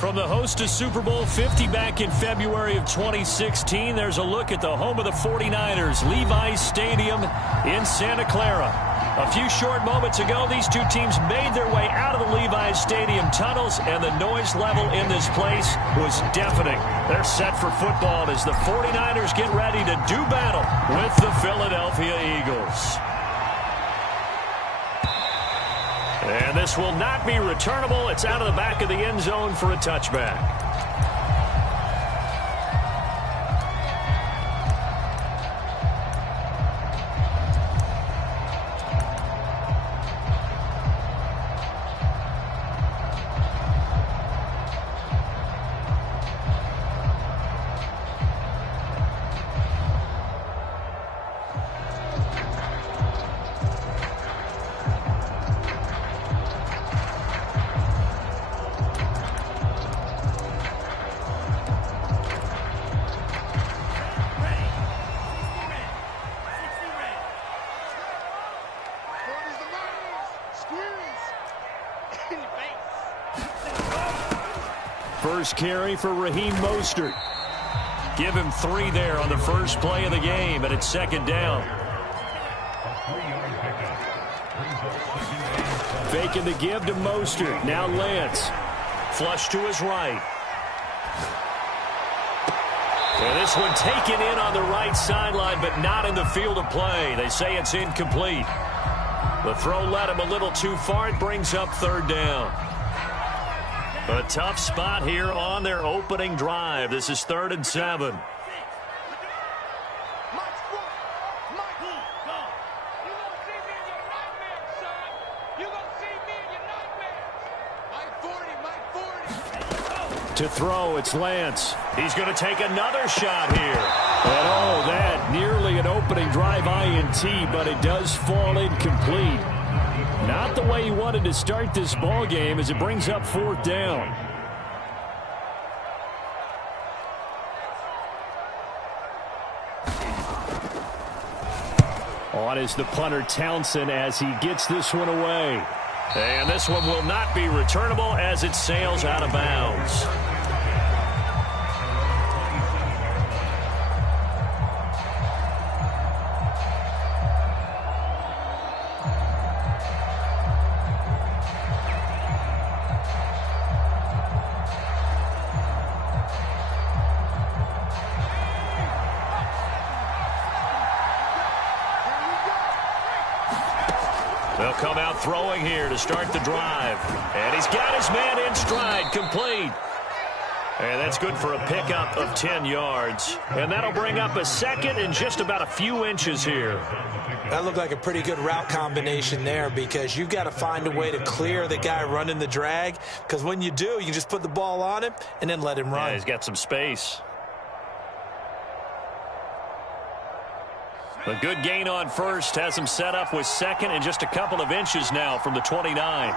From the host to Super Bowl 50 back in February of 2016, there's a look at the home of the 49ers, Levi's Stadium in Santa Clara. A few short moments ago, these two teams made their way out of the Levi's Stadium tunnels, and the noise level in this place was deafening. They're set for football as the 49ers get ready to do battle with the Philadelphia Eagles. And this will not be returnable. It's out of the back of the end zone for a touchback. First carry for Raheem Mostert. Give him 3 there on the first play of the game, and it's second down. Faking the give to Mostert. Now Lance. Flush to his right. And this one taken in on the right sideline, but not in the field of play. They say it's incomplete. The throw led him a little too far. It brings up third down. A tough spot here on their opening drive. This is 3rd and 7. To throw, it's Lance. He's going to take another shot here. And oh, that nearly an opening drive INT, but it does fall incomplete. Not the way he wanted to start this ball game as it brings up 4th down. On is the punter Townsend as he gets this one away. And this one will not be returnable as it sails out of bounds. They'll come out throwing here to start the drive. And he's got his man in stride, complete. And that's good for a pickup of 10 yards. And that'll bring up a second and just about a few inches here. That looked like a pretty good route combination there because you've got to find a way to clear the guy running the drag. Because when you do, you can just put the ball on him and then let him run. Yeah, he's got some space. A good gain on first has him set up with second and just a couple of inches now from the 29.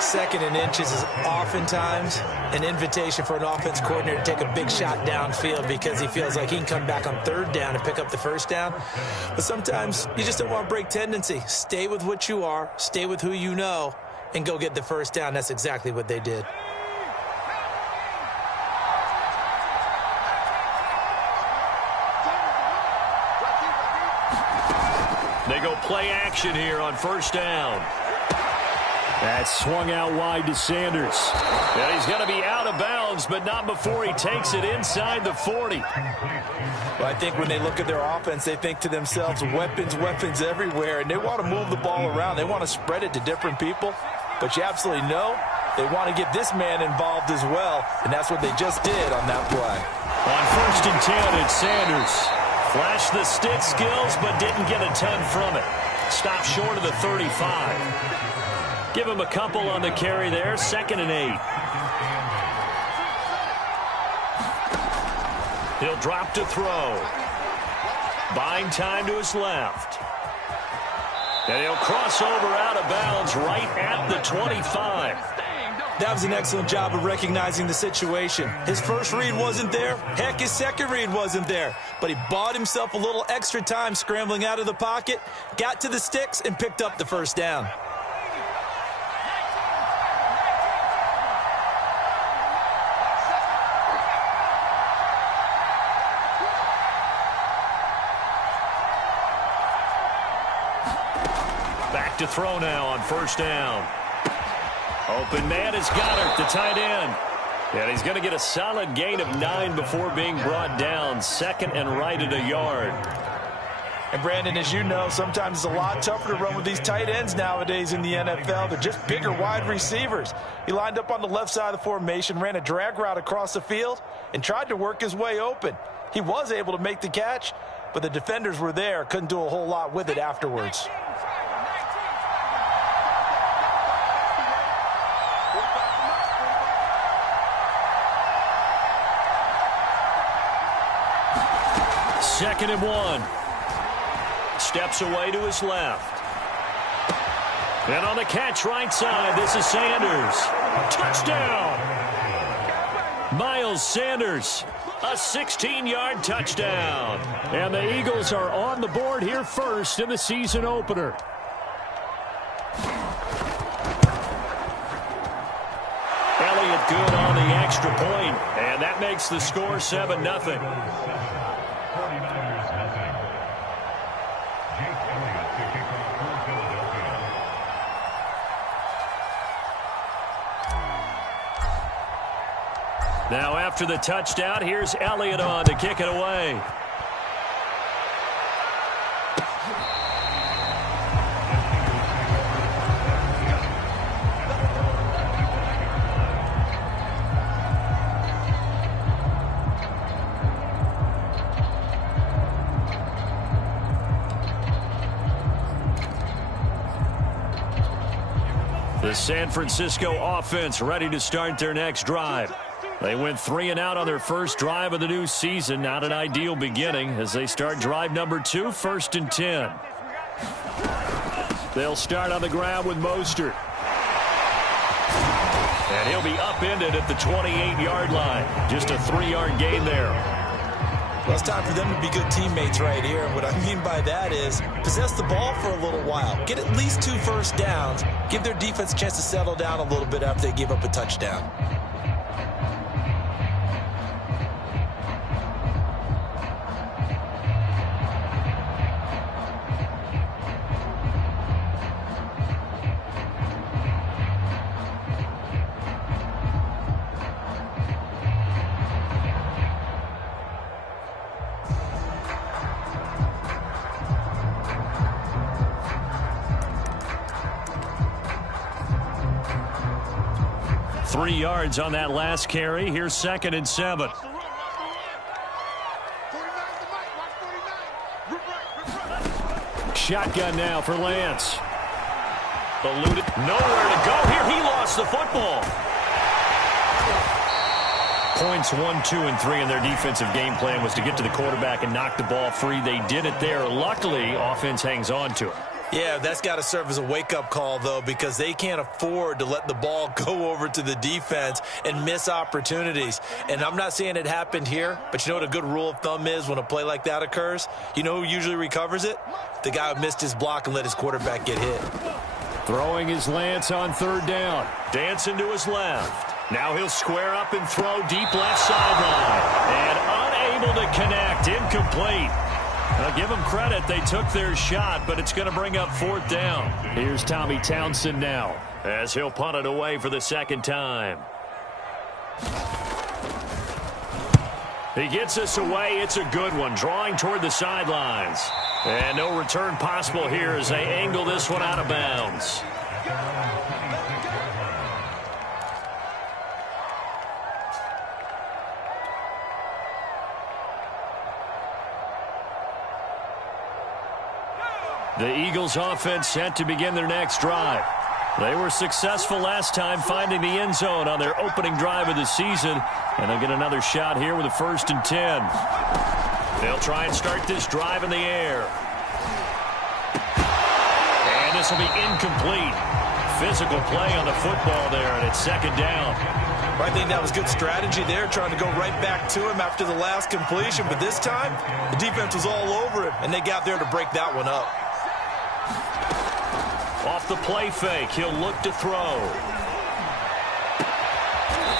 Second and inches is oftentimes an invitation for an offense coordinator to take a big shot downfield because he feels like he can come back on 3rd down and pick up the first down. But sometimes you just don't want to break tendency. Stay with what you are, stay with who you know, and go get the first down. That's exactly what they did. They go play action here on first down. That's swung out wide to Sanders. And he's going to be out of bounds, but not before he takes it inside the 40. Well, I think when they look at their offense, they think to themselves, weapons, weapons everywhere, and they want to move the ball around. They want to spread it to different people, but you absolutely know they want to get this man involved as well, and that's what they just did on that play. On 1st and 10, it's Sanders. Flashed the stick skills, but didn't get a ton from it. Stopped short of the 35. Give him a couple on the carry there. 2nd and 8. He'll drop to throw. Buying time to his left. And he'll cross over out of bounds right at the 25. That was an excellent job of recognizing the situation. His first read wasn't there. Heck, his second read wasn't there. But he bought himself a little extra time scrambling out of the pocket, got to the sticks, and picked up the first down. Back to throw now on first down. Open man is Goddard, the tight end. And he's going to get a solid gain of 9 before being brought down. Second and right at a yard. And Brandon, as you know, sometimes it's a lot tougher to run with these tight ends nowadays in the NFL. They're just bigger wide receivers. He lined up on the left side of the formation, ran a drag route across the field, and tried to work his way open. He was able to make the catch, but the defenders were there, couldn't do a whole lot with it afterwards. Second and 1. Steps away to his left. And on the catch right side, this is Sanders. Touchdown! Miles Sanders, a 16-yard touchdown. And the Eagles are on the board here first in the season opener. Elliott good on the extra point, and that makes the score 7-0. Now after the touchdown, here's Elliott on to kick it away. The San Francisco offense ready to start their next drive. They went 3 and out on their first drive of the new season. Not an ideal beginning as they start drive number 2, 1st and 10. They'll start on the ground with Mostert. And he'll be upended at the 28-yard line. Just a 3-yard gain there. Well, it's time for them to be good teammates right here. And what I mean by that is possess the ball for a little while. Get at least 2 first downs. Give their defense a chance to settle down a little bit after they give up a touchdown. Yards on that last carry. Here's 2nd and 7. Shotgun now for Lance. Eluded. Nowhere to go here. He lost the football. Points 1, 2, and 3 in their defensive game plan was to get to the quarterback and knock the ball free. They did it there. Luckily, offense hangs on to it. Yeah, that's got to serve as a wake-up call, though, because they can't afford to let the ball go over to the defense and miss opportunities. And I'm not saying it happened here, but you know what a good rule of thumb is when a play like that occurs? You know who usually recovers it? The guy who missed his block and let his quarterback get hit. Throwing his Lance on 3rd down. Dancing to his left. Now he'll square up and throw deep left sideline. And unable to connect. Incomplete. I'll give them credit. They took their shot, but it's going to bring up 4th down. Here's Tommy Townsend now as he'll punt it away for the 2nd time. He gets us away. It's a good one. Drawing toward the sidelines. And no return possible here as they angle this one out of bounds. The Eagles offense set to begin their next drive. They were successful last time finding the end zone on their opening drive of the season. And they'll get another shot here with a 1st and 10. They'll try and start this drive in the air. And this will be incomplete. physical play on the football there, and it's second down. I think that was good strategy there, trying to go right back to him after the last completion. But this time, the defense was all over him, and they got there to break that one up. Off the play fake, he'll look to throw.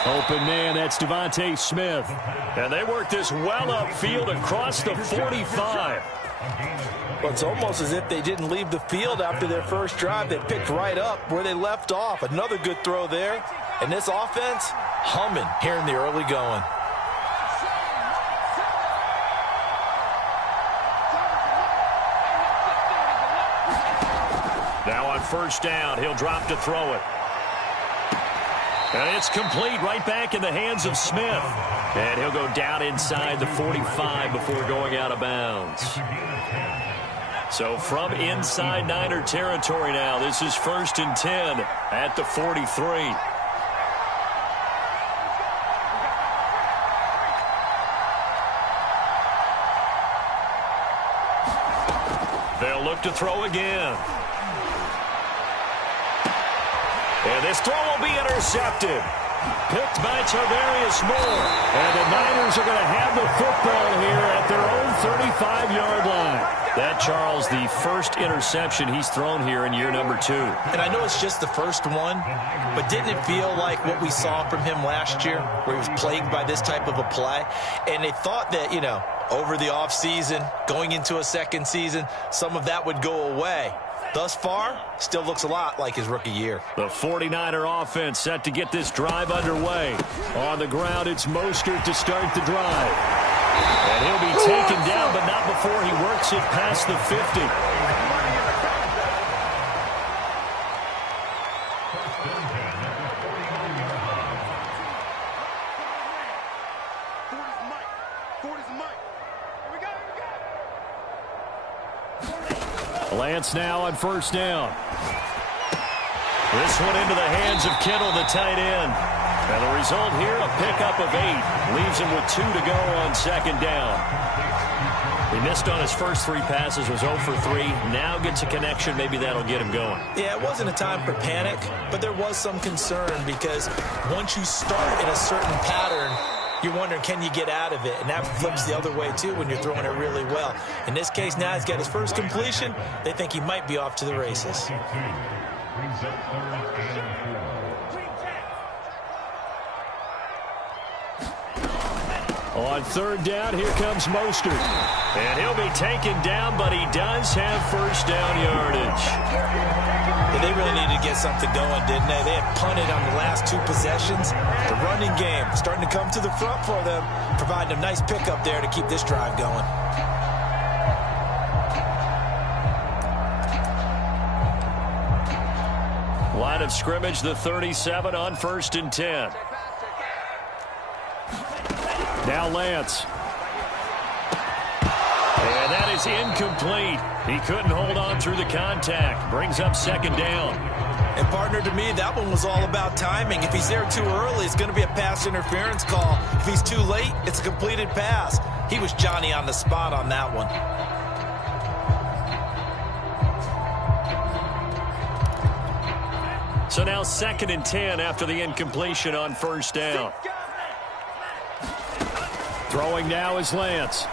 Open man, that's Devontae Smith. And they work this well upfield across the 45. Well, it's almost as if they didn't leave the field after their first drive. They picked right up where they left off. Another good throw there. And this offense, humming here in the early going. Now on first down, he'll drop to throw it. And it's complete right back in the hands of Smith. And he'll go down inside the 45 before going out of bounds. So from inside Niner territory now, this is 1st and 10 at the 43. They'll look to throw again. And this throw will be intercepted. Picked by Tarvarius Moore. And the Niners are going to have the football here at their own 35-yard line. That, Charles, the first interception he's thrown here in year number 2. And I know it's just the first one, but didn't it feel like what we saw from him last year, where he was plagued by this type of a play? And they thought that, you know, over the offseason, going into a second season, some of that would go away. Thus far, still looks a lot like his rookie year. The 49er offense set to get this drive underway. On the ground, it's Mostert to start the drive. And he'll be taken down, but not before he works it past the 50. Lance now on first down. This one into the hands of Kittle, the tight end. And the result here, a pickup of 8. Leaves him with 2 to go on second down. He missed on his first 3 passes, was 0 for 3. Now gets a connection. Maybe that'll get him going. Yeah, it wasn't a time for panic, but there was some concern because once you start in a certain pattern, you're wondering, can you get out of it? And that flips the other way, too, when you're throwing it really well. In this case, now he's got his first completion. They think he might be off to the races. On third down, here comes Mostert. And he'll be taken down, but he does have first down yardage. Yeah, they really needed to get something going, didn't they? They had punted on the last 2 possessions. The running game starting to come to the front for them, providing a nice pickup there to keep this drive going. Line of scrimmage, the 37 on 1st and 10. Now Lance. And that is incomplete. He couldn't hold on through the contact. Brings up second down. And partner, to me, that one was all about timing. If he's there too early, it's going to be a pass interference call. If he's too late, it's a completed pass. He was Johnny on the spot on that one. So now 2nd and 10 after the incompletion on first down. Throwing now is Lance.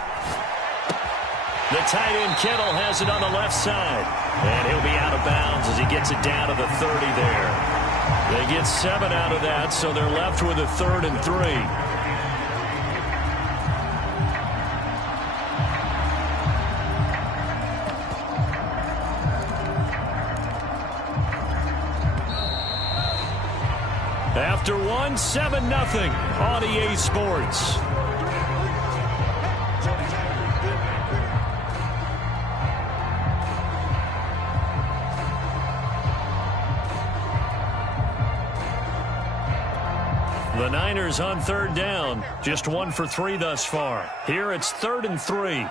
The tight end Kittle has it on the left side. And he'll be out of bounds as he gets it down to the 30 there. They get 7 out of that, so they're left with a 3rd and 3. After 1, 7-0 on EA Sports. The Niners on third down, just 1 for 3 thus far. Here it's 3rd and 3.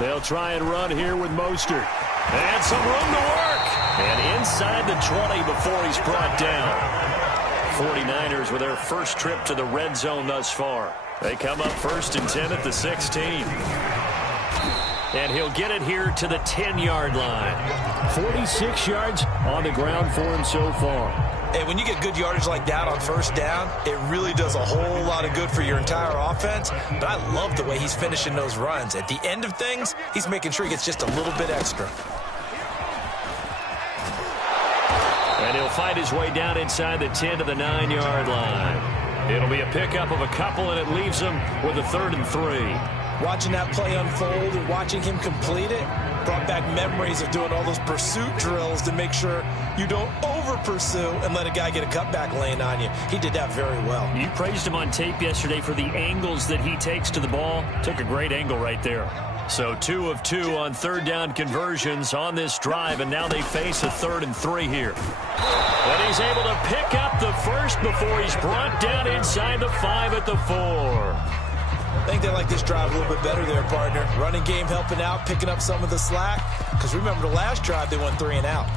They'll try and run here with Mostert. And some room to work. And inside the 20 before he's brought down. 49ers with their first trip to the red zone thus far. They come up 1st and 10 at the 16. And he'll get it here to the 10-yard line. 46 yards on the ground for him so far. And when you get good yardage like that on first down, it really does a whole lot of good for your entire offense. But I love the way he's finishing those runs. At the end of things, he's making sure he gets just a little bit extra. And he'll find his way down inside the 10 to the 9-yard line. It'll be a pickup of a couple, and it leaves him with a 3rd and 3. Watching that play unfold and watching him complete it brought back memories of doing all those pursuit drills to make sure you don't over-pursue and let a guy get a cutback lane on you. He did that very well. You praised him on tape yesterday for the angles that he takes to the ball. Took a great angle right there. So 2 of 2 on 3rd down conversions on this drive, and now they face a 3rd and 3 here. And he's able to pick up the first before he's brought down inside the 5 at the 4. I think they like this drive a little bit better there, partner. Running game helping out, picking up some of the slack. Because remember the last drive, they went 3 and out.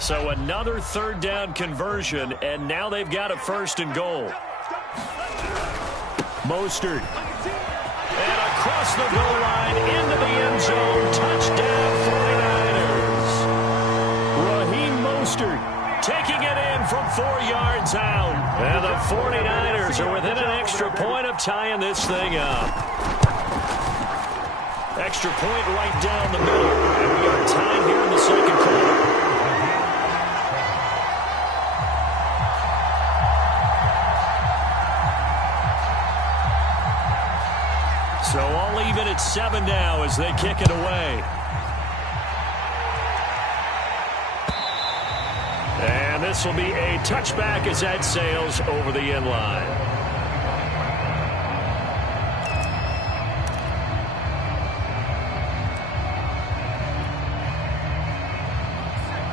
So another 3rd down conversion, and now they've got a 1st and goal. Mostert. And across the goal line into the end zone. Touchdown 49ers. Raheem Mostert taking it in from 4 yards out. And the 49ers are within an extra point of tying this thing up. Extra point right down the middle. And we are tied here in the 2nd quarter. So all even at 7 now as they kick it away. And this will be a touchback as that sails over the end line.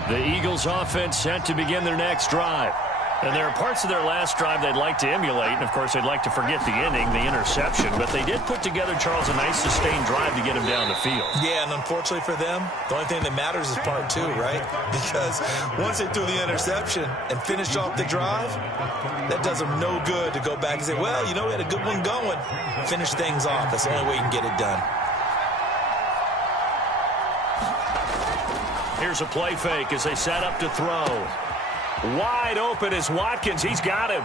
The Eagles offense set to begin their next drive. And there are parts of their last drive they'd like to emulate. And, of course, they'd like to forget the inning, the interception. But they did put together, Charles, a nice sustained drive to get him down the field. Yeah, and unfortunately for them, the only thing that matters is part 2, right? Because once they threw the interception and finished off the drive, that does them no good to go back and say, well, you know, we had a good one going. Finish things off. That's the only way you can get it done. Here's a play fake as they set up to throw. Wide open is Watkins. He's got him.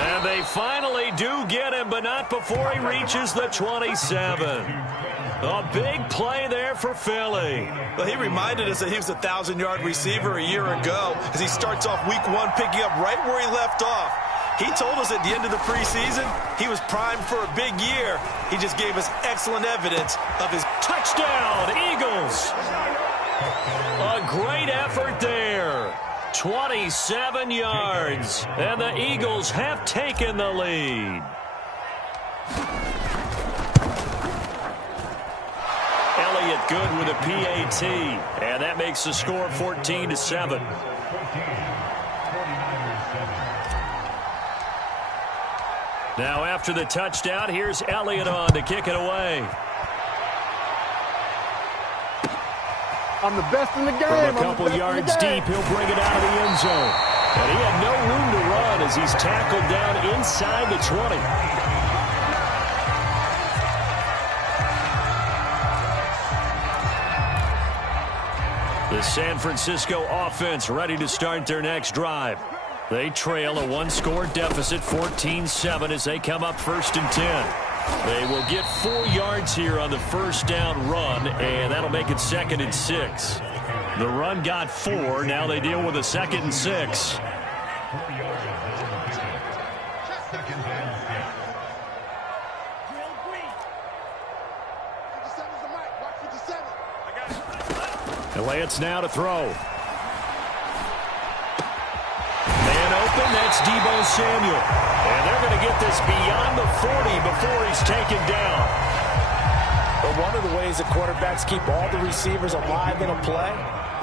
And they finally do get him, but not before he reaches the 27. A big play there for Philly. Well, he reminded us that he was a 1,000-yard receiver a year ago as he starts off week 1 picking up right where he left off. He told us at the end of the preseason he was primed for a big year. He just gave us excellent evidence of his touchdown, Eagles. A great effort there. 27 yards. And the Eagles have taken the lead. Elliott good with a PAT. And that makes the score 14-7. Now after the touchdown, here's Elliott on to kick it away. I'm the best in the game. From a couple yards deep, he'll bring it out of the end zone. And he had no room to run as he's tackled down inside the 20. The San Francisco offense ready to start their next drive. They trail a 1-score deficit, 14-7, as they come up 1st and 10. They will get 4 yards here on the first down run, and that'll make it 2nd and 6. The run got 4. Now they deal with a 2nd and 6. Elliott's now to throw. Man open, that's Deebo Samuel. And they're going to get this beyond the 40 before he's taken down. But one of the ways that quarterbacks keep all the receivers alive in a play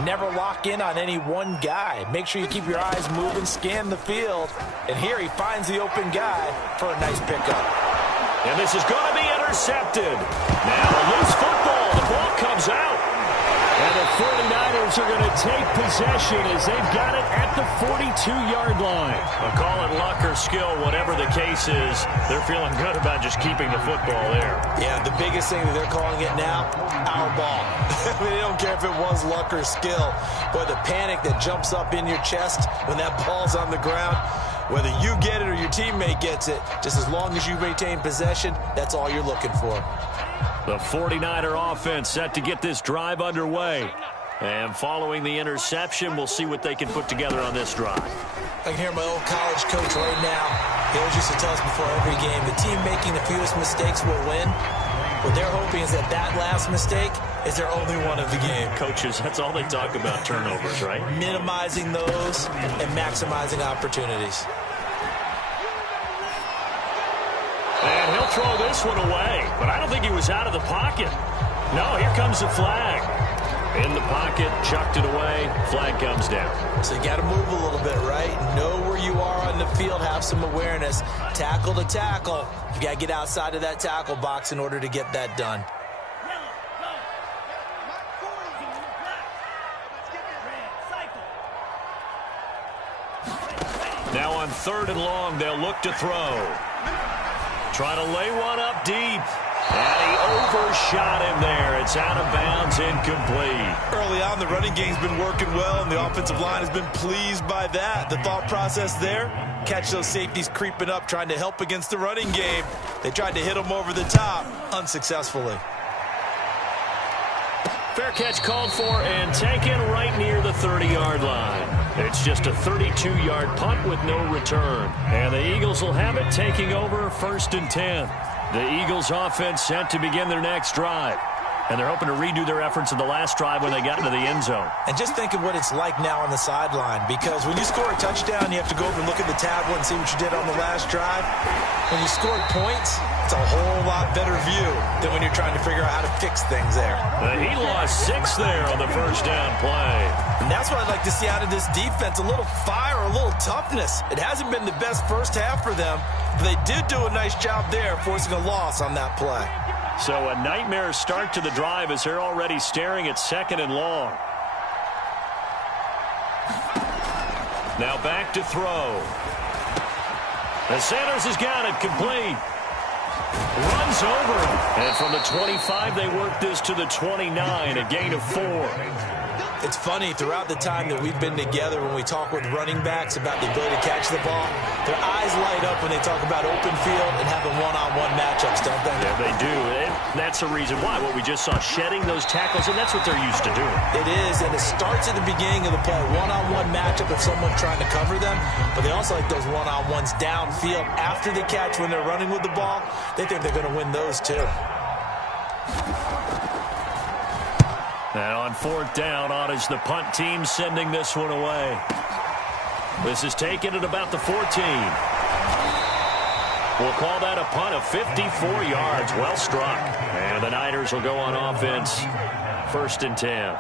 Never lock in on any one guy. Make sure you keep your eyes moving, scan the field. And here he finds the open guy for a nice pickup. And this is going to be intercepted. Now a loose football. The ball comes out. And the 49ers are going to take possession as they've got it at the 42-yard line. I'll call it luck or skill, whatever the case is. They're feeling good about just keeping the football there. Yeah, the biggest thing that they're calling it now, our ball. I mean, they don't care if it was luck or skill. Boy, the panic that jumps up in your chest when that ball's on the ground, whether you get it or your teammate gets it, just as long as you maintain possession, that's all you're looking for. The 49er offense set to get this drive underway. And following the interception, we'll see what they can put together on this drive. I can hear my old college coach right now. He always used to tell us before every game, the team making the fewest mistakes will win. What they're hoping is that last mistake is their only one of the game. Coaches, that's all they talk about, turnovers, right? Minimizing those and maximizing opportunities. And he'll throw this one away, but I don't think he was out of the pocket. No, here comes the flag. In the pocket, chucked it away, flag comes down. So you got to move a little bit, right? Know where you are on the field, have some awareness. Tackle to tackle. You got to get outside of that tackle box in order to get that done. Now on 3rd and long, they'll look to throw. Try to lay one up deep. And he overshot him there. It's out of bounds, incomplete. Early on, the running game's been working well, and the offensive line has been pleased by that. The thought process there, catch those safeties creeping up, trying to help against the running game. They tried to hit them over the top, unsuccessfully. Fair catch called for and taken right near the 30-yard line. It's just a 32-yard punt with no return. And the Eagles will have it, taking over 1st and 10. The Eagles offense set to begin their next drive. And they're hoping to redo their efforts in the last drive when they got into the end zone. And just think of what it's like now on the sideline, because when you score a touchdown, you have to go over and look at the tablet and see what you did on the last drive. When you scored points, it's a whole lot better view than when you're trying to figure out how to fix things there. He lost 6 there on the first down play. And that's what I'd like to see out of this defense, a little fire, a little toughness. It hasn't been the best first half for them, but they did do a nice job there, forcing a loss on that play. So a nightmare start to the drive as they're already staring at 2nd and long. Now back to throw. And Sanders has got it complete. Runs over him. And from the 25, they work this to the 29, a gain of 4. It's funny, throughout the time that we've been together, when we talk with running backs about the ability to catch the ball, their eyes light up when they talk about open field and having one-on-one matchups, don't they? Yeah, they do. And that's the reason why. What we just saw, shedding those tackles, and that's what they're used to doing. It is, and it starts at the beginning of the play. One-on-one matchup if someone's trying to cover them, but they also like those one-on-ones downfield after the catch when they're running with the ball. They think they're going to win those too. And on 4th down, on is the punt team sending this one away. This is taken at about the 14. We'll call that a punt of 54 yards. Well struck. And the Niners will go on offense. 1st and 10.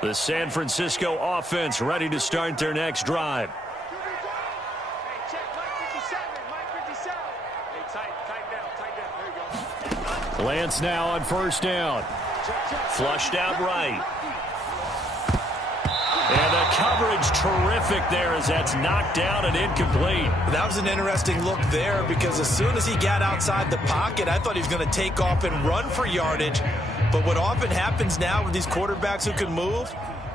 The San Francisco offense ready to start their next drive. Lance now on 1st down. Flushed out right. And the coverage terrific there as that's knocked down and incomplete. That was an interesting look there, because as soon as he got outside the pocket, I thought he was going to take off and run for yardage. But what often happens now with these quarterbacks who can move,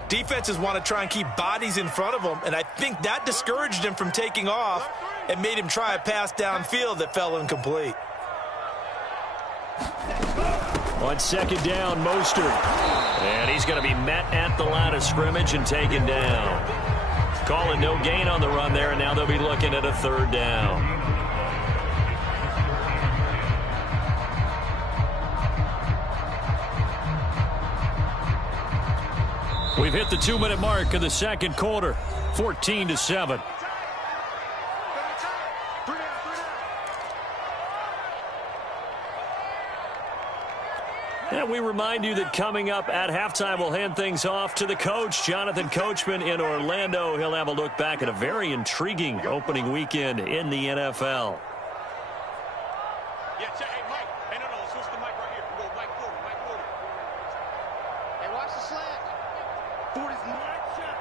defenses want to try and keep bodies in front of them, and I think that discouraged him from taking off and made him try a pass downfield that fell incomplete. On 2nd down, Mostert. And he's going to be met at the line of scrimmage and taken down. Calling no gain on the run there, and now they'll be looking at a 3rd down. We've hit the 2-minute mark of the 2nd quarter. 14-7. And we remind you that coming up at halftime, we'll hand things off to the coach, Jonathan Coachman in Orlando. He'll have a look back at a very intriguing opening weekend in the NFL. Yeah, check. Hey, Mike. Hey, no, switch the mic right here. Go Mike 40, Mike 40. Hey, watch the slant. 40's Mike shot.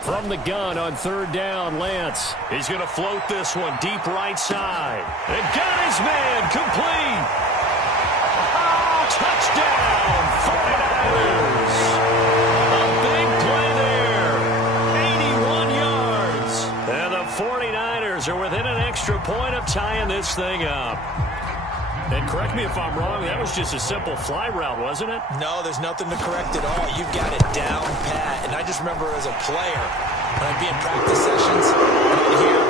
From the gun on third down, Lance. He's going to float this one deep right side. And got his man complete. Touchdown, 49ers. A big play there. 81 yards. And the 49ers are within an extra point of tying this thing up. And correct me if I'm wrong, that was just a simple fly route, wasn't it? No, there's nothing to correct at all. You've got it down pat. And I just remember as a player, when I'd be in practice sessions, and I'd hear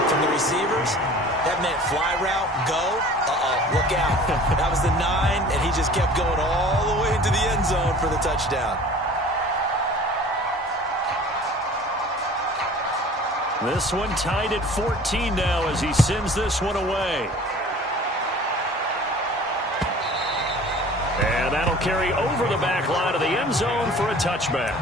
9 from the receivers, that meant fly route, go. Look out. That was the 9, and he just kept going all the way into the end zone for the touchdown. This one tied at 14 now as he sends this one away. And that'll carry over the back line of the end zone for a touchback.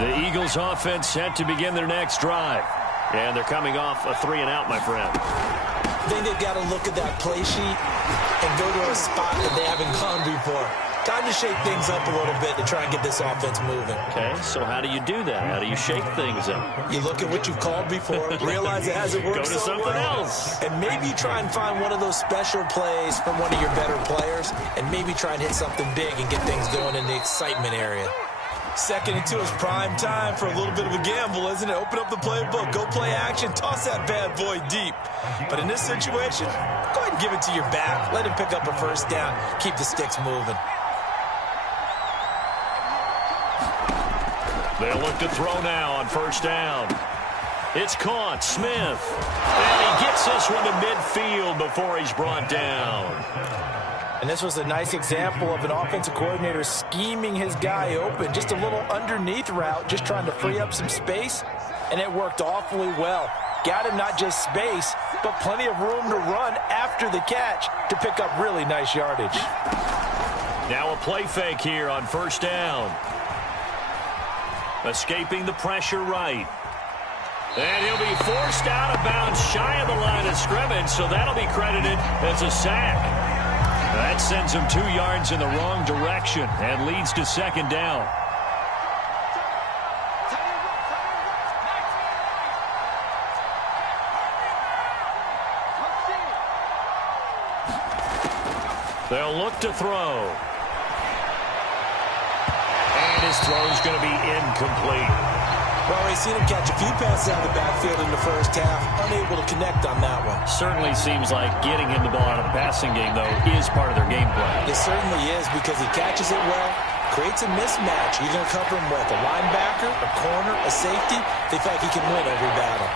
The Eagles offense set to begin their next drive. And they're coming off a 3-and-out, my friend. I think they've got to look at that play sheet and go to a spot that they haven't gone before. Time to shake things up a little bit to try and get this offense moving. Okay, so how do you do that? How do you shake things up? You look at what you've called before, realize it hasn't worked Go to so something well, else. and maybe try and find one of those special plays from one of your better players, and maybe try and hit something big and get things going in the excitement area. Second and 2 is prime time for a little bit of a gamble, isn't it? Open up the playbook, go play action, toss that bad boy deep. But in this situation, go ahead and give it to your back. Let him pick up a first down. Keep the sticks moving. They'll look to throw now on first down. It's caught. Smith. And he gets this one to midfield before he's brought down. And this was a nice example of an offensive coordinator scheming his guy open. Just a little underneath route, just trying to free up some space. And it worked awfully well. Got him not just space, but plenty of room to run after the catch to pick up really nice yardage. Now a play fake here on first down. Escaping the pressure right. And he'll be forced out of bounds shy of the line of scrimmage, so that'll be credited as a sack. That sends him 2 yards in the wrong direction and leads to second down. They'll look to throw. And his throw's going to be incomplete. Well, we've seen him catch a few passes out of the backfield in the first half, unable to connect on that one. Certainly seems like getting him the ball out of the passing game, though, is part of their game plan. It certainly is because he catches it well, creates a mismatch. You're going to cover him with a linebacker, a corner, a safety. They feel like he can win every battle.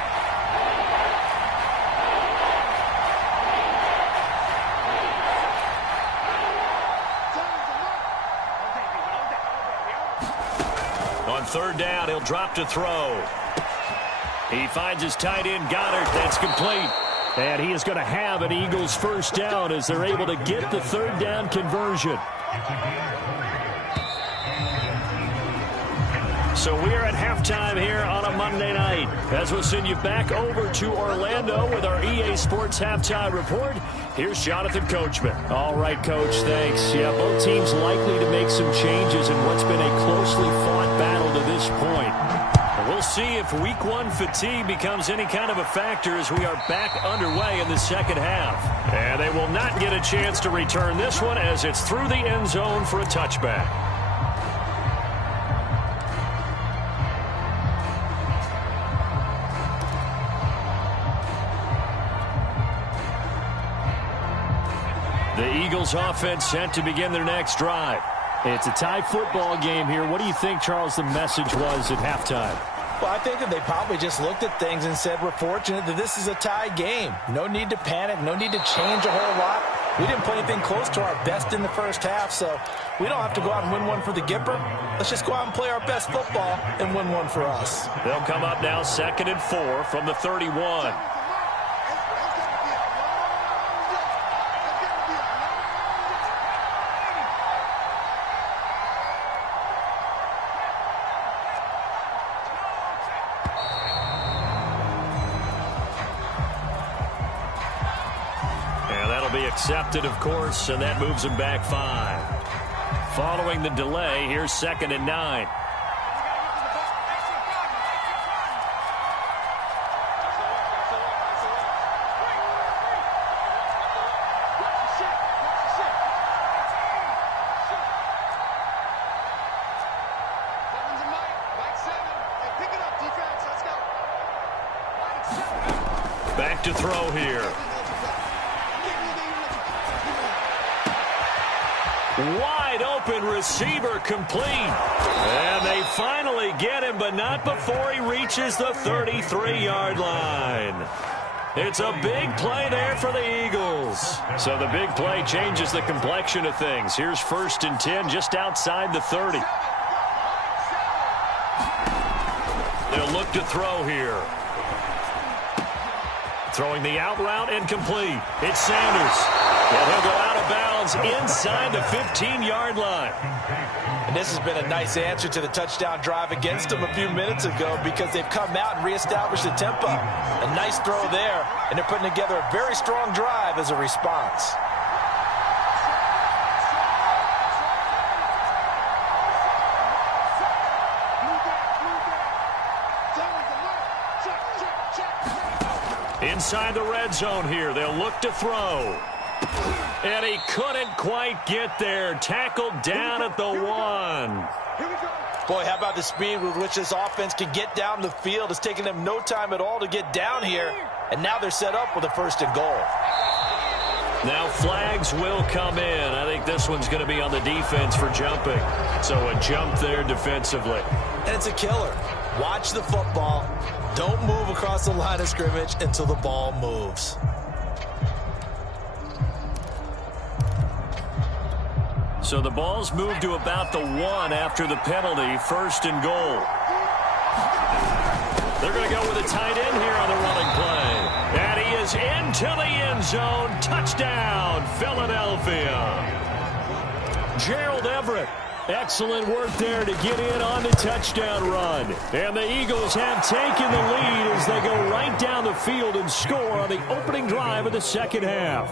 On third down, he'll drop to throw. He finds his tight end, Goddard. That's complete. And he is going to have an Eagles first down as they're able to get the third down conversion. So we are at halftime here on a Monday night as we'll send you back over to Orlando with our EA Sports Halftime Report. Here's Jonathan Coachman. All right, Coach, thanks. Yeah, both teams likely to make some changes in what's been a closely fought battle to this point. We'll see if Week 1 fatigue becomes any kind of a factor as we are back underway in the second half. And they will not get a chance to return this one as it's through the end zone for a touchback. The Eagles offense set to begin their next drive. It's a tie football game here. What do you think, Charles, the message was at halftime? Well, I think that they probably just looked at things and said, we're fortunate that this is a tie game. No need to panic, no need to change a whole lot. We didn't play anything close to our best in the first half, so we don't have to go out and win one for the Gipper. Let's just go out and play our best football and win one for us. They'll come up now 2nd and 4 from the 31. Accepted, of course, and that moves him back 5. Following the delay, here's 2nd and 9. Back to throw here. Wide open receiver complete. And they finally get him, but not before he reaches the 33-yard line. It's a big play there for the Eagles. So the big play changes the complexion of things. Here's 1st and 10 just outside the 30. They'll look to throw here. Throwing the out route and complete. It's Sanders. And he'll go out of bounds inside the 15-yard line. And this has been a nice answer to the touchdown drive against them a few minutes ago because they've come out and reestablished the tempo. A nice throw there, and they're putting together a very strong drive as a response. Inside the red zone here, they'll look to throw. And he couldn't quite get there. Tackled down at the 1. Boy, how about the speed with which this offense can get down the field? It's taken them no time at all to get down here. And now they're set up with a 1st and goal. Now flags will come in. I think this one's going to be on the defense for jumping. So a jump there defensively. And it's a killer. Watch the football. Don't move across the line of scrimmage until the ball moves. So the ball's moved to about the 1 after the penalty. 1st and goal. They're going to go with a tight end here on the running play. And he is into the end zone. Touchdown, Philadelphia. Gerald Everett. Excellent work there to get in on the touchdown run. And the Eagles have taken the lead as they go right down the field and score on the opening drive of the 2nd half.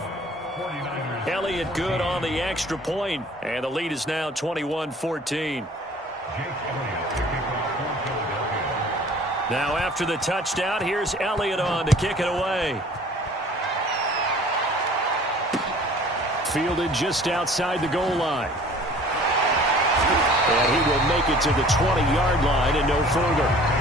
Elliott good on the extra point, and the lead is now 21-14. Now after the touchdown, here's Elliott on to kick it away. Fielded just outside the goal line. And he will make it to the 20-yard line and no further.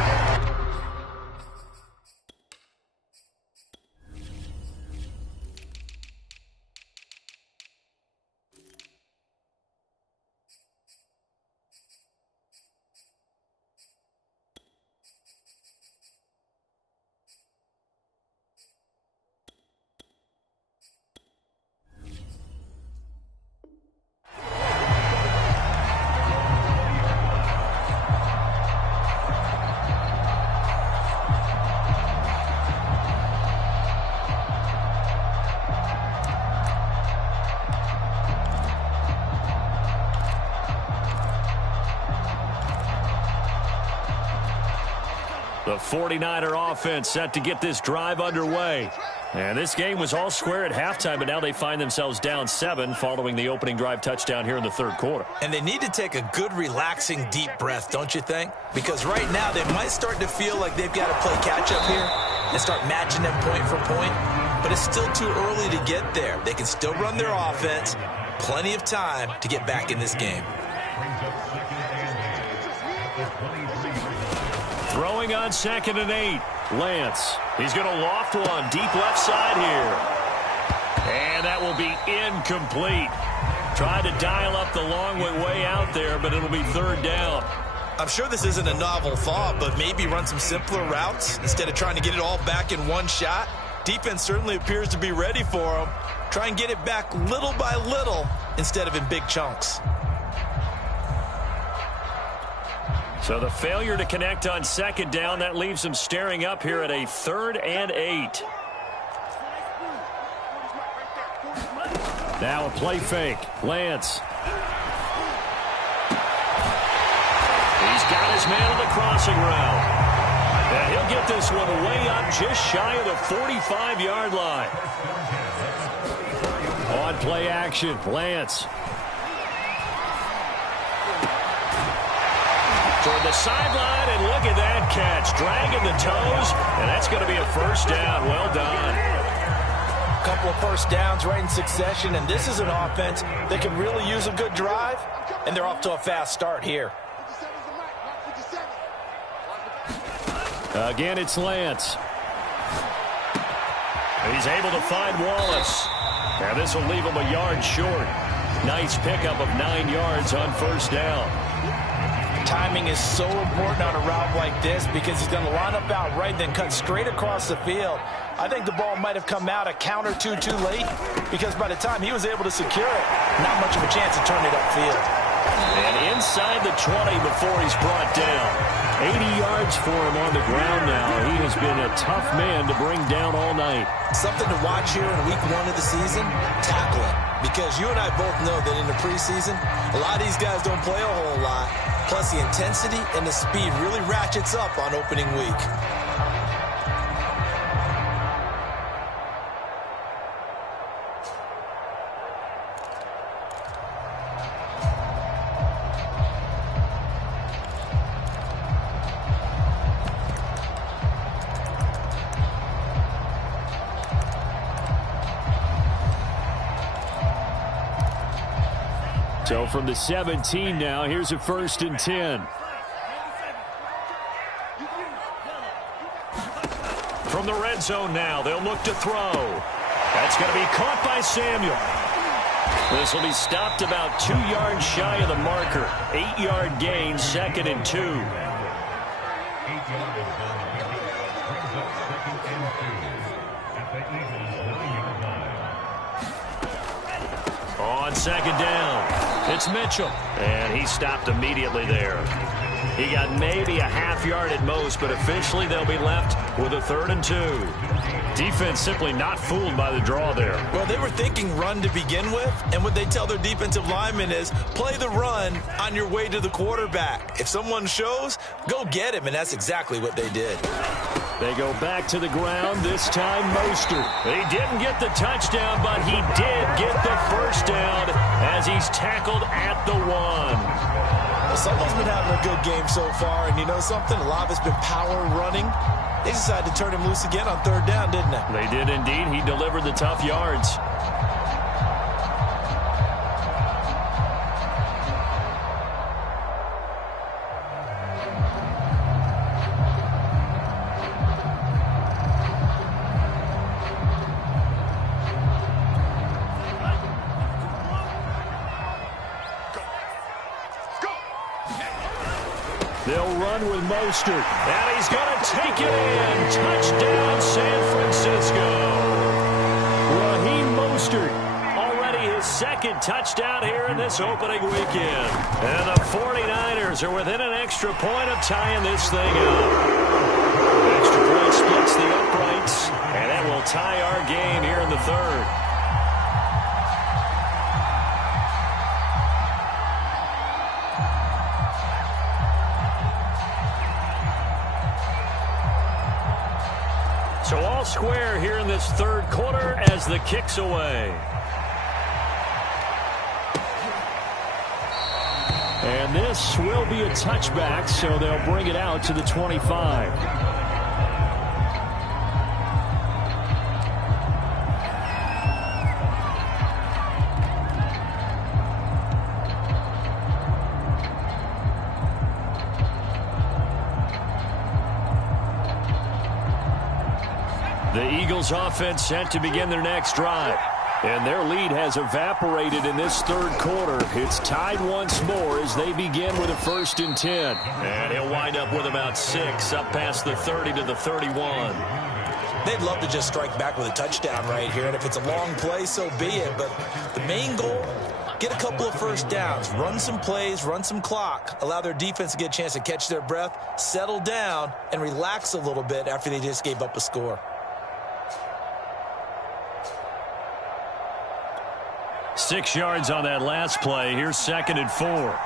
The 49er offense set to get this drive underway. And this game was all square at halftime, but now they find themselves down 7 following the opening drive touchdown here in the 3rd quarter. And they need to take a good, relaxing, deep breath, don't you think? Because right now they might start to feel like they've got to play catch-up here and start matching them point for point. But it's still too early to get there. They can still run their offense. Plenty of time to get back in this game. Throwing on 2nd and 8. Lance. He's going to loft one deep left side here. And that will be incomplete. Tried to dial up the long way out there, but it'll be 3rd down. I'm sure this isn't a novel thought, but maybe run some simpler routes instead of trying to get it all back in one shot. Defense certainly appears to be ready for them. Try and get it back little by little instead of in big chunks. So the failure to connect on second down, that leaves them staring up here at a 3rd and 8. Now a play fake. Lance. He's got his man on the crossing route. And he'll get this one way up just shy of the 45-yard line. On play action, Lance. Toward the sideline, and look at that catch. Dragging the toes, and that's going to be a first down. Well done. A couple of first downs right in succession, and this is an offense that can really use a good drive, and they're off to a fast start here. Again, it's Lance. He's able to find Wallace. Now this will leave him a yard short. Nice pickup of 9 yards on first down. Timing is so important on a route like this because he's going to line up out right, then cut straight across the field. I think the ball might have come out a count or two too late because by the time he was able to secure it, not much of a chance to turn it upfield. And inside the 20 before he's brought down. 80 yards for him on the ground now. He has been a tough man to bring down all night. Something to watch here in week 1 of the season, tackling. Because you and I both know that in the preseason, a lot of these guys don't play a whole lot. Plus the intensity and the speed really ratchets up on opening week. So from the 17 now, here's a 1st and 10. From the red zone now, they'll look to throw. That's going to be caught by Samuel. This will be stopped about 2 yards shy of the marker. 8-yard gain, 2nd and 2. On second down, it's Mitchell. And he stopped immediately there. He got maybe a half yard at most, but officially they'll be left with a 3rd and 2. Defense simply not fooled by the draw there. Well, they were thinking run to begin with, and what they tell their defensive linemen is play the run on your way to the quarterback. If someone shows, go get him, and that's exactly what they did. They go back to the ground, this time Mostert. He didn't get the touchdown, but he did get the first down as he's tackled at the 1. Well, someone's been having a good game so far, and you know something? A lot of it's been power running. They decided to turn him loose again on 3rd down, didn't they? They did indeed. He delivered the tough yards. They'll run with Mostert, and he's going to take it in. Touchdown, San Francisco. Raheem Mostert, already his 2nd touchdown here in this opening weekend. And the 49ers are within an extra point of tying this thing up. Extra point splits the uprights, and that will tie our game here in the 3rd. So all square here in this 3rd quarter as the kick's away. And this will be a touchback, so they'll bring it out to the 25. The Eagles offense set to begin their next drive. And their lead has evaporated in this 3rd quarter. It's tied once more as they begin with a 1st and 10. And he'll wind up with about 6 up past the 30 to the 31. They'd love to just strike back with a touchdown right here, and if it's a long play, so be it. But the main goal, get a couple of first downs, run some plays, run some clock, allow their defense to get a chance to catch their breath, settle down, and relax a little bit after they just gave up a score. 6 yards on that last play. Here's 2nd and 4.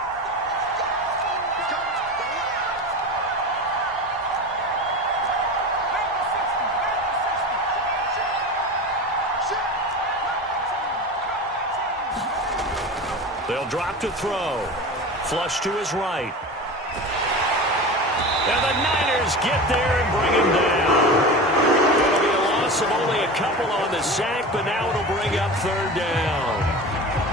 They'll drop to throw. Flush to his right. And the Niners get there and bring him down. It'll be a loss of only a couple on the sack, but now it'll bring up 3rd down.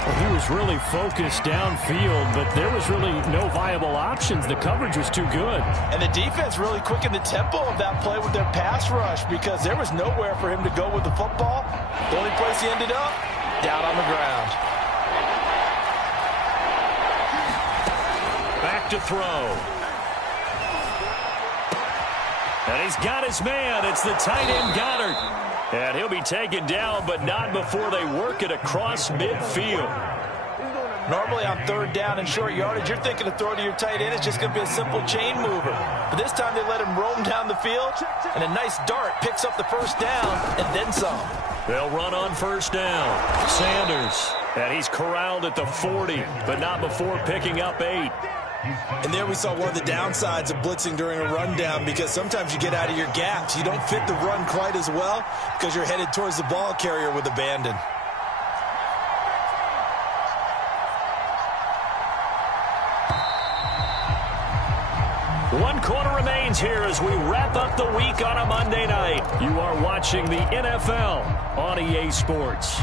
Well, he was really focused downfield, but there was really no viable options. The coverage was too good. And the defense really quickened the tempo of that play with their pass rush because there was nowhere for him to go with the football. The only place he ended up, down on the ground. Back to throw. And he's got his man. It's the tight end Goddard. And he'll be taken down, but not before they work it across midfield. Normally on 3rd down and short yardage, you're thinking to throw to your tight end. It's just going to be a simple chain mover. But this time they let him roam down the field, and a nice dart picks up the 1st down and then some. They'll run on 1st down. Sanders. And he's corralled at the 40, but not before picking up 8. And there we saw one of the downsides of blitzing during a rundown, because sometimes you get out of your gaps. You don't fit the run quite as well because you're headed towards the ball carrier with abandon. One quarter remains here as we wrap up the week on a Monday night. You are watching the NFL on EA Sports.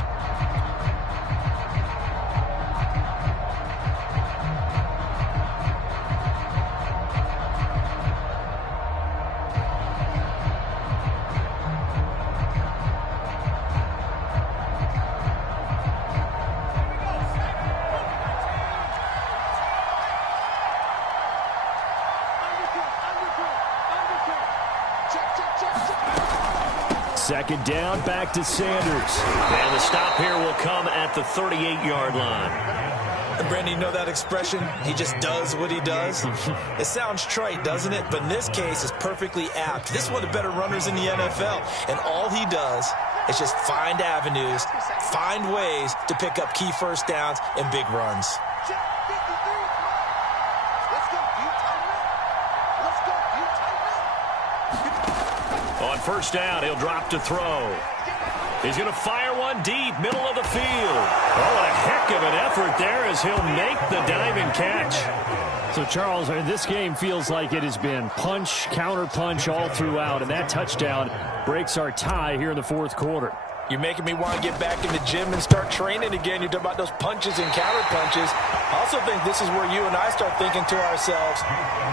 Second down, back to Sanders. And the stop here will come at the 38-yard line. And Brandon, you know that expression, he just does what he does? It sounds trite, doesn't it? But in this case, it's perfectly apt. This is one of the better runners in the NFL. And all he does is just find avenues, find ways to pick up key first downs and big runs. On 1st down, he'll drop to throw. He's going to fire one deep, middle of the field. Oh, what a heck of an effort there as he'll make the diving catch. So, Charles, this game feels like it has been punch, counter punch all throughout, and that touchdown breaks our tie here in the 4th quarter. You're making me want to get back in the gym and start training again. You're talking about those punches and counter punches. I also think this is where you and I start thinking to ourselves,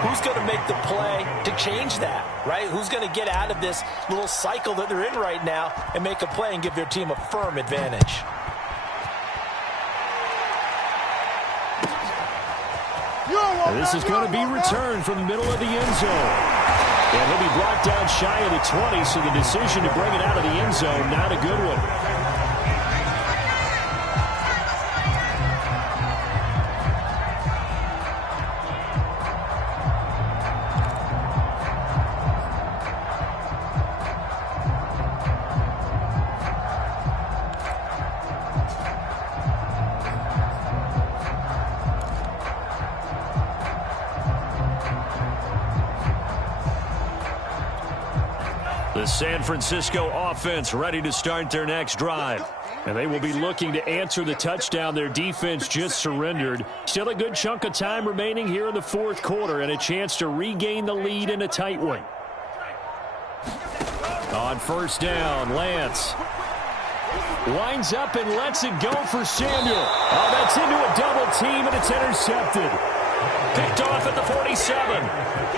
who's going to make the play to change that, right? Who's going to get out of this little cycle that they're in right now and make a play and give their team a firm advantage? This is going to be returned from the middle of the end zone. And he'll be brought down shy of the 20, so the decision to bring it out of the end zone, not a good one. The San Francisco offense ready to start their next drive. And they will be looking to answer the touchdown their defense just surrendered. Still a good chunk of time remaining here in the 4th quarter and a chance to regain the lead in a tight one. On 1st down, Lance winds up and lets it go for Samuel. Oh, that's into a double team, and it's intercepted. Picked off at the 47.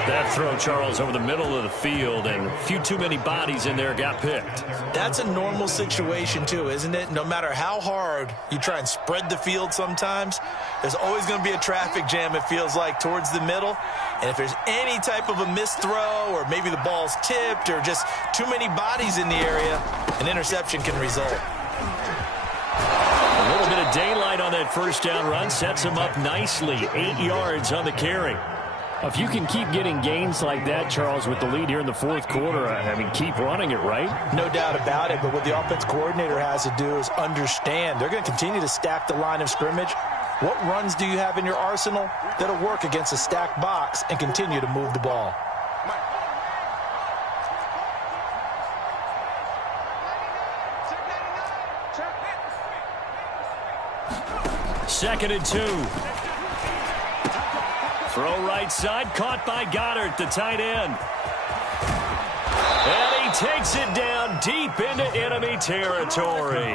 That throw, Charles, over the middle of the field, and a few too many bodies in there got picked. That's a normal situation, too, isn't it? No matter how hard you try and spread the field sometimes, there's always going to be a traffic jam, it feels like, towards the middle. And if there's any type of a missed throw or maybe the ball's tipped or just too many bodies in the area, an interception can result. A little bit of daylight on that first down run sets him up nicely. 8 yards on the carry. If you can keep getting gains like that, Charles, with the lead here in the fourth quarter, I mean, keep running it, right? No doubt about it, but what the offense coordinator has to do is understand they're going to continue to stack the line of scrimmage. What runs do you have in your arsenal that'll work against a stacked box and continue to move the ball? Second and 2. Throw right side, caught by Goddard, the tight end. And he takes it down deep into enemy territory.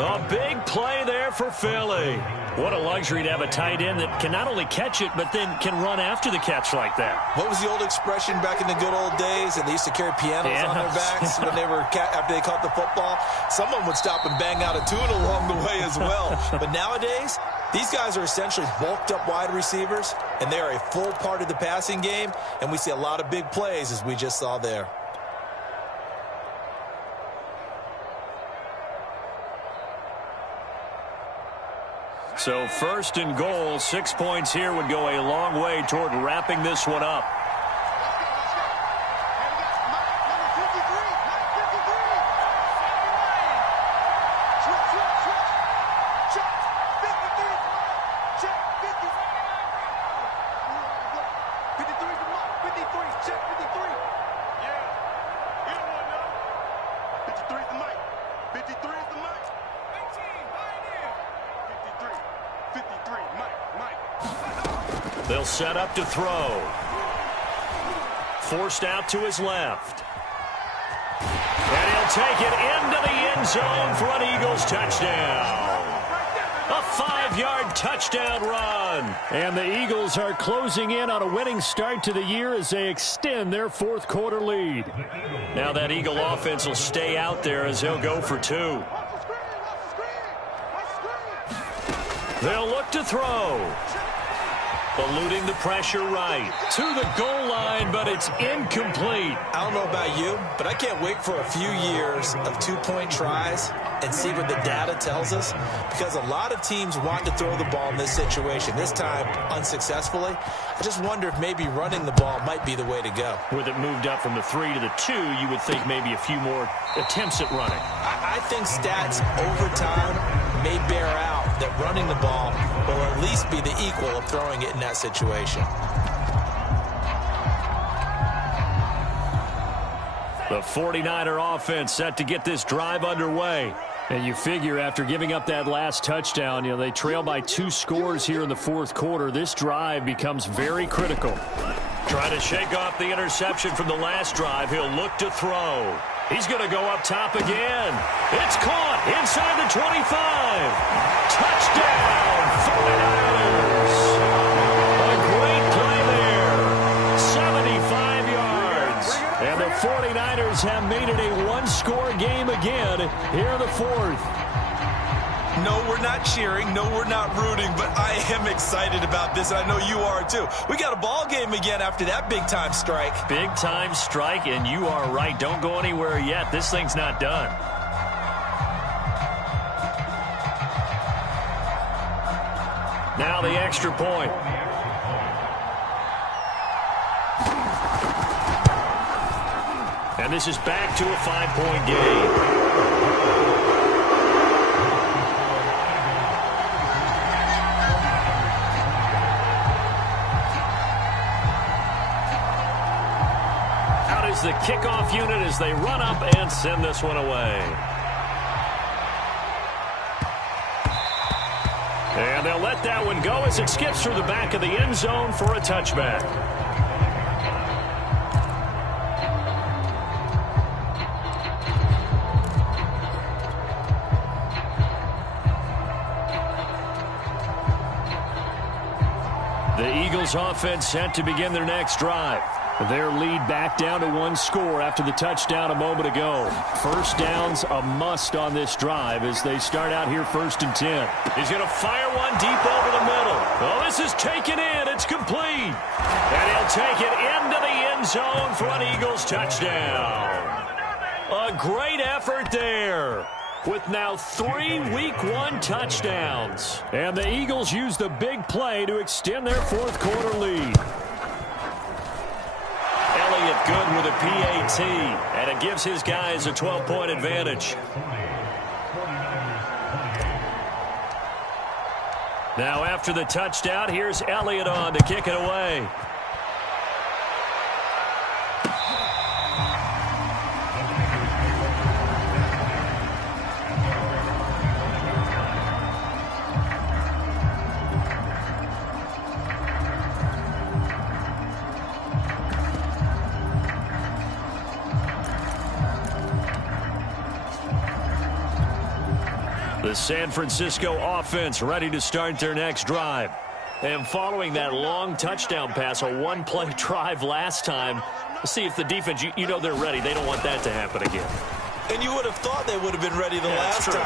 A big play there for Philly. What a luxury to have a tight end that can not only catch it, but then can run after the catch like that. What was the old expression back in the good old days? And they used to carry pianos on their backs when they were after they caught the football. Someone would stop and bang out a tune along the way as well. But nowadays, these guys are essentially bulked up wide receivers, and they are a full part of the passing game, and we see a lot of big plays as we just saw there. So first and goal, 6 points here would go a long way toward wrapping this one up. They'll set up to throw. Forced out to his left. And he'll take it into the end zone for an Eagles touchdown. A 5-yard touchdown run. And the Eagles are closing in on a winning start to the year as they extend their fourth quarter lead. Now that Eagle offense will stay out there as they'll go for 2. They'll look to throw. Eluding the pressure right to the goal line, but it's incomplete. I don't know about you, but I can't wait for a few years of 2-point tries and see what the data tells us, because a lot of teams want to throw the ball in this situation, this time unsuccessfully. I just wonder if maybe running the ball might be the way to go. With it moved up from the 3 to the 2, you would think maybe a few more attempts at running. I think stats over time may bear out that running the ball will at least be the equal of throwing it in that situation. The 49er offense set to get this drive underway. And you figure after giving up that last touchdown, they trail by 2 scores here in the fourth quarter. This drive becomes very critical. Trying to shake off the interception from the last drive. He'll look to throw. He's going to go up top again. It's caught inside the 25. Touchdown, 49ers. A great play there. 75 yards. And the 49ers have made it a one-score game again here in the fourth. No, we're not cheering. No, we're not rooting, but I am excited about this, and I know you are too. We got a ball game again after that big-time strike. Big-time strike, and you are right. Don't go anywhere yet. This thing's not done. Now the extra point. And this is back to a 5-point game. The kickoff unit as they run up and send this one away. And they'll let that one go as it skips through the back of the end zone for a touchback. The Eagles offense set to begin their next drive. Their lead back down to one score after the touchdown a moment ago. First down's a must on this drive as they start out here 1st and 10. He's going to fire one deep over the middle. Oh, this is taken in. It's complete. And he'll take it into the end zone for an Eagles touchdown. A great effort there, with now 3 Week 1 touchdowns. And the Eagles use the big play to extend their fourth quarter lead. Elliott good with a PAT, and it gives his guys a 12-point advantage. Now after the touchdown, here's Elliott on to kick it away. The San Francisco offense ready to start their next drive. And following that long touchdown pass, a one-play drive last time, see if the defense, you know they're ready. They don't want that to happen again. And you would have thought they would have been ready the last time.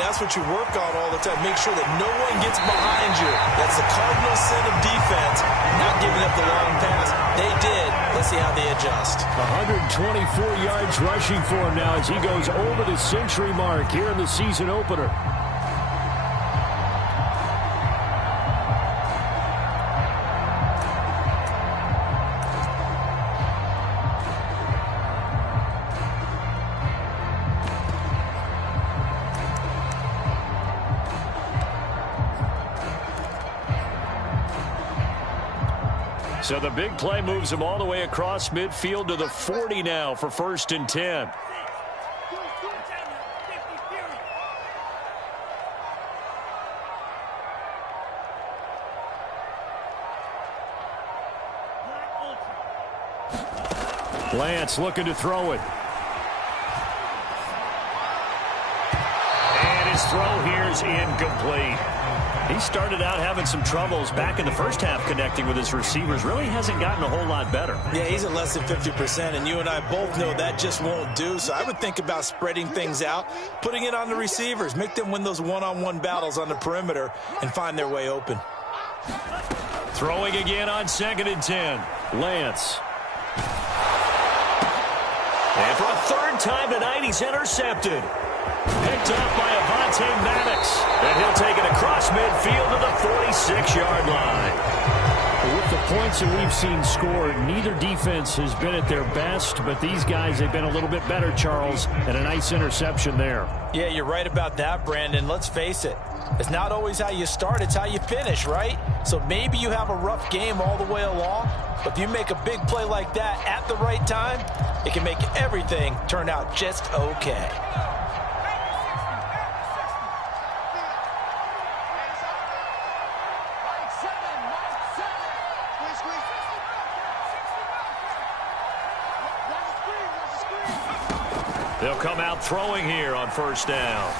That's what you work on all the time. Make sure that no one gets behind you. That's the cardinal sin of defense, not giving up the long pass. They did. Let's see how they adjust. 124 yards rushing for him now as he goes over the century mark here in the season opener. So the big play moves him all the way across midfield to the 40 now for 1st and 10. Lance looking to throw it. And his throw here is incomplete. He started out having some troubles back in the first half connecting with his receivers. Really hasn't gotten a whole lot better. Yeah, he's at less than 50%, and you and I both know that just won't do. So I would think about spreading things out, putting it on the receivers, make them win those one-on-one battles on the perimeter and find their way open. Throwing again on 2nd and 10. Lance. And for a 3rd time tonight, he's intercepted. Picked up by Avonte Maddox. And he'll take it across midfield to the 46-yard line. With the points that we've seen scored, neither defense has been at their best, but these guys have been a little bit better, Charles, and a nice interception there. Yeah, you're right about that, Brandon. Let's face it. It's not always how you start, it's how you finish, right? So maybe you have a rough game all the way along, but if you make a big play like that at the right time, it can make everything turn out just okay. They'll come out throwing here on 1st down.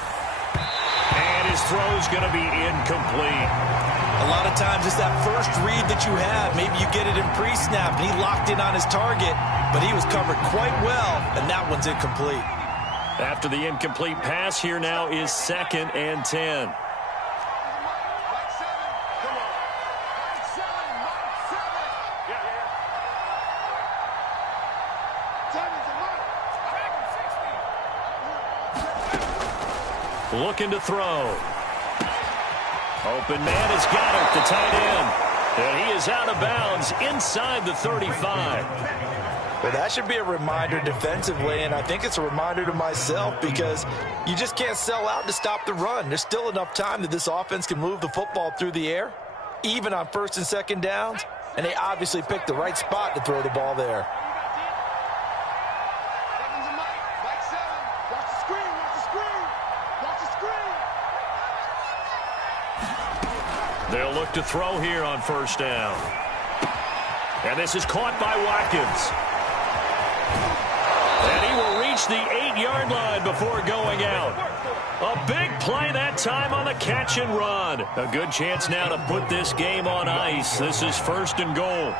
And his throw's going to be incomplete. A lot of times it's that first read that you have. Maybe you get it in pre-snap, and he locked in on his target, but he was covered quite well, and that one's incomplete. After the incomplete pass, here now is 2nd and 10. Looking to throw. Open man has got it, the tight end. And he is out of bounds inside the 35. Well, that should be a reminder defensively, and I think it's a reminder to myself because you just can't sell out to stop the run. There's still enough time that this offense can move the football through the air, even on 1st and 2nd downs, and they obviously picked the right spot to throw the ball there. They'll look to throw here on 1st down. And this is caught by Watkins. And he will reach reached the 8-yard line before going out. A big play that time on the catch and run. A good chance now to put this game on ice. This is 1st and goal.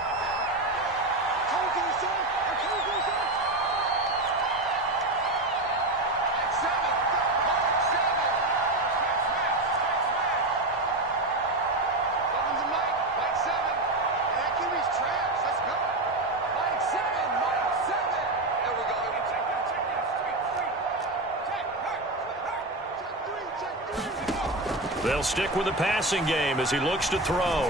They'll stick with the passing game as he looks to throw.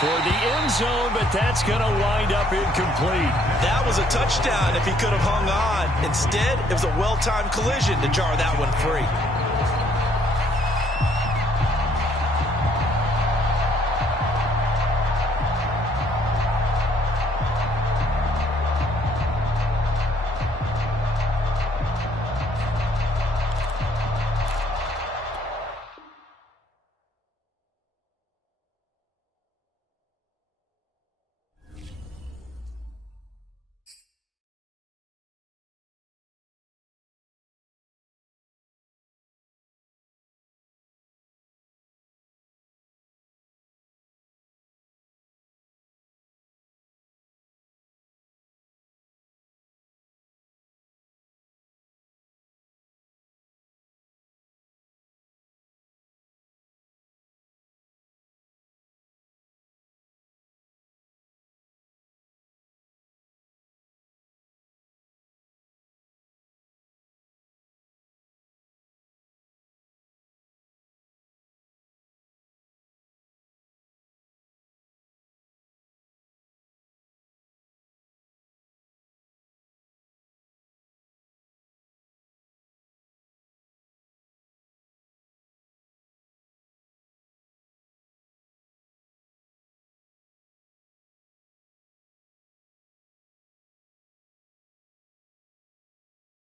Toward the end zone, but that's going to wind up incomplete. That was a touchdown if he could have hung on. Instead, it was a well-timed collision to jar that one free.